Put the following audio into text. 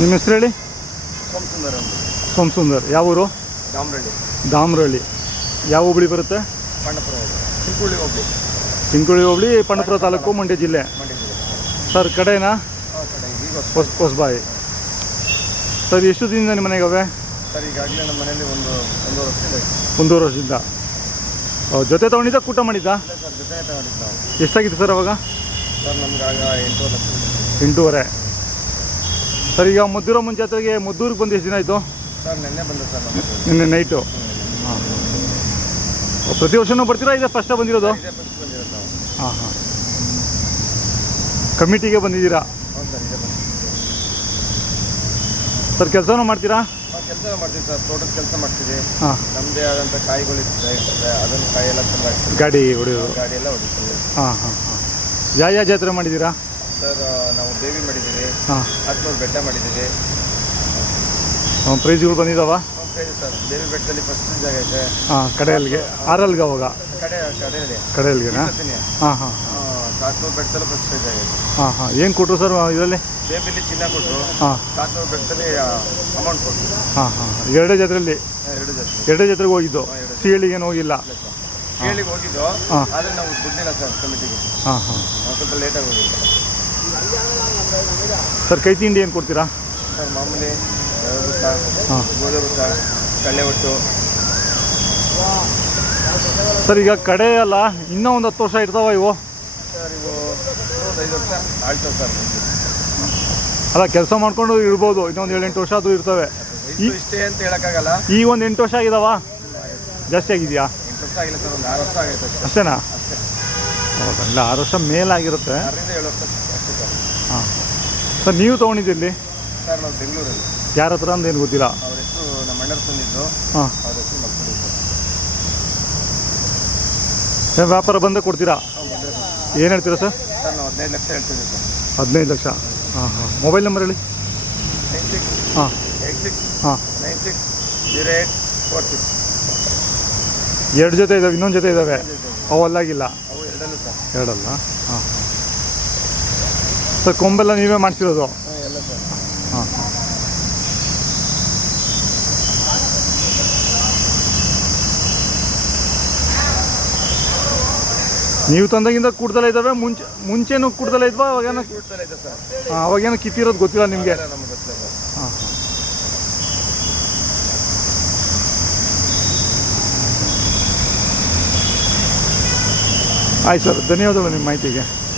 ನಿಮ್ಮ ಹೆಸರು ಹೇಳಿ. ಸೋಮಸುಂದರ್ ಅಂತ. ಸೋಮಸುಂದರ್. ಯಾವ ಊರು? ದಾಮರಳ್ಳಿ. ದಾಮರಳ್ಳಿ. ಯಾವ ಹೋಬಳಿ ಬರುತ್ತೆ? ಪಂಡಪುರ ಹೋಬಳಿ. ಚಿಂಕುಳಿ ಹೋಬಳಿ. ಚಿಂಕುಳಿ ಹೋಬಳಿ, ಪಂಡಪುರ ತಾಲೂಕು, ಮಂಡ್ಯ ಜಿಲ್ಲೆ. ಮಂಡ್ಯ ಜಿಲ್ಲೆ. ಸರ್ ಕಡೆನಾ? ಕಡೆ ಈಗ ಹೊಸಬಾಯಿ. ಸರ್ ಎಷ್ಟು ದಿನದಿಂದ ನಿಮ್ಮ ಮನೆಗವೆ? ಸರ್ ಈಗಾಗಲೇ ನಮ್ಮ ಮನೆಯಲ್ಲಿ ಒಂದೂವರೆ ವರ್ಷದಿಂದ. ಒಂದೂವರೆ ವರ್ಷದಿಂದ. ಜೊತೆ ತೊಗೊಂಡಿದ್ದ ಕೂಟ ಮಾಡಿದ್ದ? ಇಲ್ಲ ಸರ್, ಜೊತೆ ತಗೊಂಡಿದ್ದು ನಾವು. ಎಷ್ಟಾಗಿತ್ತು ಸರ್ ಅವಾಗ? ಸರ್ ನಮ್ಗೆ ಆಗ 8 ಲಕ್ಷ. 8.5. ಸರ್ ಈಗ ಮದ್ದೂರಮ್ಮನ ಜಾತ್ರೆಗೆ ಮದ್ದೂರಿಗೆ ಬಂದು ಎಷ್ಟು ದಿನ ಆಯಿತು? ಸರ್ ನಿನ್ನೆ ಬಂದ ಸರ್ ನಮ್ಮ ನಿನ್ನೆ ನೈಟು. ಹಾಂ. ಪ್ರತಿ ವರ್ಷವೂ ಬರ್ತೀರಾ? ಇದೆ ಫಸ್ಟೇ ಬಂದಿರೋದು? ಇದೇ ಫಸ್ಟ್ ಬಂದಿರೋದು ನಾವು. ಹಾಂ ಹಾಂ. ಕಮಿಟಿಗೆ ಬಂದಿದ್ದೀರಾ? ಹೌದು ಸರ್, ಇದೇ ಫಸ್ಟ್. ಸರ್ ಕೆಲಸನೂ ಮಾಡ್ತೀರಾ? ಕೆಲಸ ಮಾಡ್ತೀವಿ ಸರ್, ತೋಟದ ಕೆಲಸ ಮಾಡ್ತೀವಿ. ಹಾಂ. ನಮ್ಮದೇ ಆದಂಥ ಕಾಯಿಗಳು ಇರ್ತದೆ, ಅದನ್ನು ಕಾಯೆಲ್ಲ ತುಂಬ ಗಾಡಿ ಹೊಡೆಯೋದು? ಗಾಡಿ ಎಲ್ಲ ಹೊಡಿತೀವಿ. ಹಾಂ ಹಾಂ ಹಾಂ. ಯಾವ ಜಾತ್ರೆ ಮಾಡಿದ್ದೀರಾ ಸರ್? ನಾವು ದೇವಿ ಮಾಡಿದ್ದೀವಿ. ಹಾಂ. 10 ಬೆಟ್ಟ ಮಾಡಿದ್ದೀವಿ. ಪ್ರೈಸ್ಗಳು ಬಂದಿದ್ದಾವ? ಸರ್ ದೇವಿ ಬೆಟ್ಟದಲ್ಲಿ ಫಸ್ಟ್ ಜಾಗ ಇದೆ. ಹಾಂ. ಕಡೆಯಲ್ಲಿಗೆ ಆರಲ್ಗೆ ಅವಾಗ? ಕಡೆಯಲ್ಲಿಗೆನಾ? ಹಾಂ ಹಾಂ. 700 ಬೆಟ್ಟದಲ್ಲಿ ಫಸ್ಟ್ ಜಾಗ ಇದೆ. ಹಾಂ ಹಾಂ. ಏನು ಕೊಟ್ಟರು ಸರ್ ಇದರಲ್ಲಿ? ದೇವಿಲಿ ಚಿನ್ನ ಕೊಟ್ಟರು. ಹಾಂ. 700 ಬೆಟ್ಟದಲ್ಲಿ ಅಮೌಂಟ್ ಕೊಟ್ಟರು. ಹಾಂ ಹಾಂ. ಎರಡೇ ಜಾತ್ರೆಯಲ್ಲಿ? ಎರಡೇ ಜಾತ್ರೆಗೆ ಹೋಗಿದ್ದು? ಸಿಹಳ್ಳಿಗೇನು ಹೋಗಿಲ್ಲ? ಸಿಹಳ್ಳಿಗೆ ಹೋಗಿದ್ದು, ಹಾಂ. ಆದರೆ ನಾವು ದುಡ್ಡಿಲ್ಲ ಸರ್ ಕಮಿಟಿಗೆ. ಹಾಂ ಹಾಂ. ಸ್ವಲ್ಪ ಲೇಟಾಗಿ ಹೋಗಿದ್ದು. ಸರ್ ಕೈ ತಿಂಡಿ ಏನು ಕೊಡ್ತೀರಾ? ಸರ್ ಮಾಮೂಲಿ ಬುಸ, ಹಾಂ. ಗೋಧಿ ಬುಸ, ಕಡಲೆ ಒಟ್ಟು. ಸರ್ ಈಗ ಕಡೆ ಅಲ್ಲ, ಇನ್ನೂ ಒಂದು 10 ವರ್ಷ ಇರ್ತಾವ ಇವು? ಸರ್ ಇವು 5 ವರ್ಷ ಆಳ್ತಾವೆ ಸರ್. ಅಲ್ಲ, ಕೆಲಸ ಮಾಡ್ಕೊಂಡು ಇರ್ಬೋದು, ಇನ್ನೊಂದು 7-8 ವರ್ಷ ಅದು ಇರ್ತವೆ. ಇಷ್ಟೇ ಅಂತ ಹೇಳೋಕ್ಕಾಗಲ್ಲ. ಈ ಒಂದು 8 ವರ್ಷ ಆಗಿದಾವ? ಜಾಸ್ತಿ ಆಗಿದೆಯಾ? 8 ವರ್ಷ ಆಗಿಲ್ಲ ಸರ್, ಒಂದು 6 ವರ್ಷ ಆಗೈತೆ ಅಷ್ಟೇ. ಅಷ್ಟೇನಾ? ಅಷ್ಟೇ. ಹೌದಾ? ಇಲ್ಲ, 6 ವರ್ಷ ಮೇಲಾಗಿರುತ್ತೆ. 6ರಿಂದ 7 ವರ್ಷ ಅಷ್ಟೇ ಸರ್. ಹಾಂ. ಸರ್ ನೀವು ತೊಗೊಂಡಿದ್ದಿಲ್ಲಿ? ಸರ್ ನಾವು ಬೆಂಗಳೂರಲ್ಲಿ. ಯಾರ ಹತ್ರ ಅಂತ ಏನು ಗೊತ್ತಿಲ್ಲ? ಅವ್ರ ಹೆಸರು ನಮ್ಮ ಅಣ್ಣರು ತಂದಿದ್ದು. ಹಾಂ. ಅವ್ರ ಹೆಸರು ಮಕ್ಕಳಿದ್ದು. ವ್ಯಾಪಾರ ಬಂದೇ ಕೊಡ್ತೀರಾ? ಏನು ಹೇಳ್ತೀರಾ ಸರ್? ಸರ್ ನಾವು 15 ಲಕ್ಷ ಹೇಳ್ತೀವಿ ಸರ್. 15 ಲಕ್ಷ. ಹಾಂ ಹಾಂ. ಮೊಬೈಲ್ ನಂಬರ್ ಹೇಳಿ. 96 ಹಾಂ 86 ಹಾಂ. 96 08 46. 2 ಜೊತೆ ಇದ್ದಾವೆ, ಇನ್ನೊಂದು ಜೊತೆ ಇದ್ದಾವೆ. ಅವು ಅಲ್ಲಾಗಿಲ್ಲ? ಅವು ಎರಡಲ್ಲೂ ಸರ್. ಎರಡಲ್ಲ? ಹಾಂ. ಸರ್ ಕೊಂಬೆಲ್ಲ ನೀವೇ ಮಾಡಿಸಿರೋದು? ಹಾಂ, ಎಲ್ಲ ಸರ್. ಹಾಂ. ನೀವು ತಂದಾಗಿಂದ ಕೂಡ್ದಲೇ ಇದ್ದಾವೆ? ಮುಂಚೆನೂ ಕೂಡ್ದಲೇ ಇದ್ವಾ? ಅವಾಗೇನೋ ಕೂಡ್ತಲೇ ಇದೆ ಸರ್. ಅವಾಗೇನೋ ಕಿತ್ತಿರೋದು ಗೊತ್ತಿಲ್ಲ ನಿಮಗೆ? ನಮ್ಗೆ ಗೊತ್ತಿಲ್ಲ ಸರ್. ಹಾಂ ಹಾಂ. ಆಯ್ತು ಸರ್, ಧನ್ಯವಾದಗಳು ನಿಮ್ಮ ಮಾಹಿತಿಗೆ.